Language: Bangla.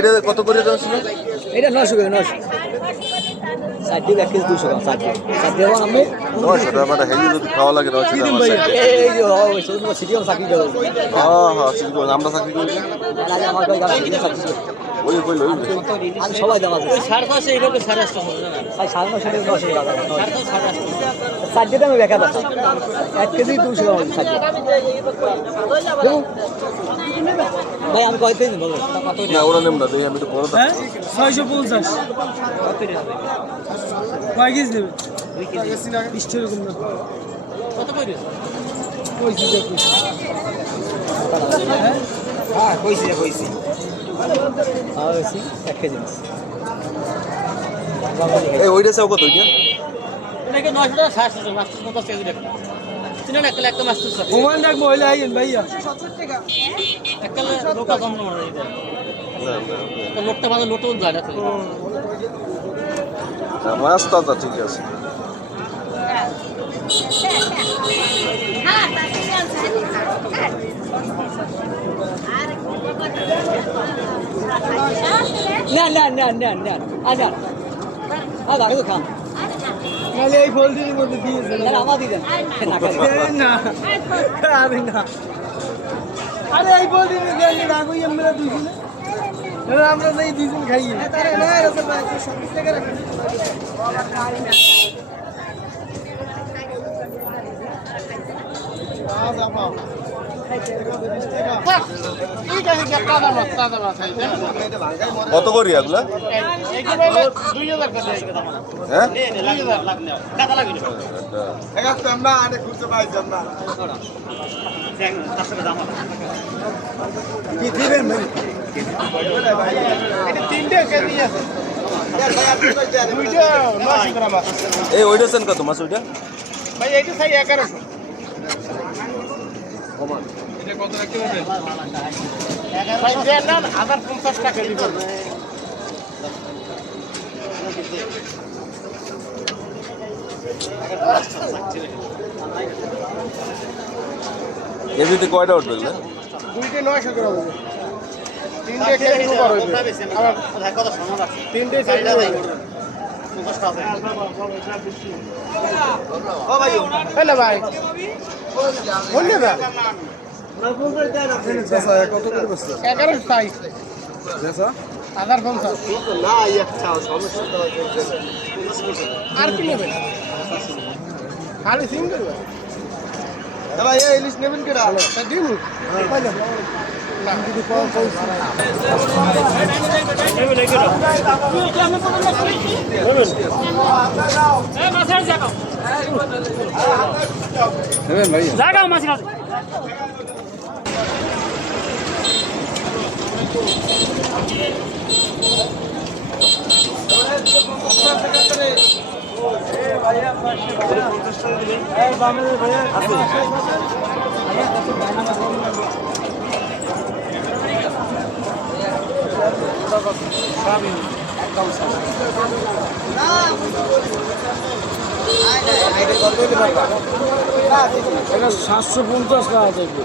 এটা কত করে দেওয়া ছিল? এটা 900 করে 900 60 টাকা কেজি 200 গ্রাম 60 দেবো আমি 900 টাকা মানে হেভি যদি খাওয়া লাগে 900 টাকা আমার সাইড। এই যে শুধু সিটিএম চাকরি দেবো হ্যাঁ হ্যাঁ সিটি আমরা চাকরি করি না। আজ আমার কাছে সিটিএম চাকরি ওই কইলো আমি সবাই দাম আছে সাড়ে পাঁচশো এইভাবে 850 হবে না তাই 950 900 টাকা সাড়ে পাঁচ 850 60 দামে বেকার আছে 1 কেজি 200 গ্রাম 60 ভাই আমি কয়তে দিন বলো কত না ওরা নেব না দেই আমি তো বড় হ্যাঁ 650 কয় কেজি দেবে 20 এরকম না কত করে ওই কি দেখো হ্যাঁ কইছি আর এসি 1 কেজি এই ওইটা চাও কত ওইটা? এটাকে 900 টাকা 60 মাস্টার 50 কেজি টাকা চিনেন একটা মাস্টার স্যার ওমান ডাক মহিলা আইন ভাইয়া একটা লোকা কম না মানে এটা না তো লোকটা মানে লোটও যায় না না মাছ তাজা ঠিক আছে। না আচ্ছা আচ্ছা আমি তো খাম নালে এই ফোল্ডের মধ্যে দিয়েছে তাহলে আমার দিবেন না না আরে না আরে এই ফোল্ডের মধ্যে দিয়ে রাখো আমরা দুইজন আমরা এই দুইজন খাই আরে না এর তো 20 টাকা রাখেন কত করি এগুলা? হ্যাঁ কি দিবেন ভাই এই ওইটা সেন কত মাছ ওইটা? কেজিতে কয়টা উঠবে এগুলা? দুইটা 900 করে হবে তিনটে কেজি উপর হবে আবার কত সময় আছে তিনটে চারটে হবে 50 টাকা ও ভাই হ্যালো ভাই বললে না কত করে বসছে? 11 সাইজ আধার 50 না একটা সমস্যা তো আর কি নেবেন খালি সিঙ্গেল ভাই এই ইলিশ নেবেন কেডা? তা দিন পাইলাম না যদি পাওয়া জায়গা মাছ আছে এটা 750 টাকা থাকবে